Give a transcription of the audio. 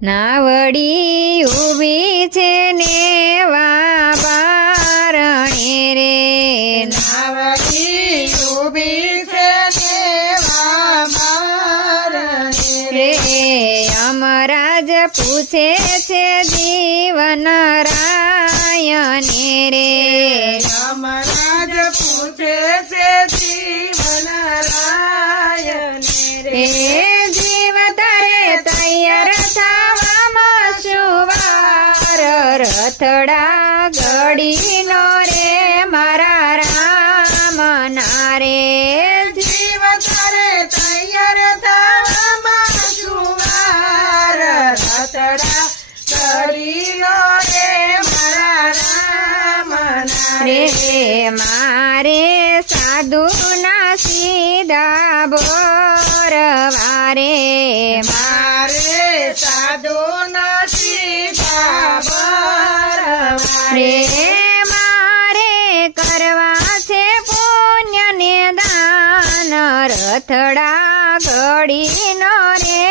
નાવડી ઊભી છે ને વાબારણે રે નાવડી ઊભી છે ને વાબારણે રે અમરાજ પૂછે છે જીવન રાયને રે યમરાજ પૂછે છે જીવન રાયને રે જીવ તારે તૈયાર થવામાં શુવાર રથડા ઘડીનો રે મારા રામ ના રે જીવ તારે તૈયાર થવામાં શુવાર રથડા ઘડીનો રે મારા રામના રે મારે સાધુના સીધા બોરવારે મારે સાધુ નથી બાબર રે મારે કરવા છે પુણ્ય ને દાન રથડા ઘડીનો રે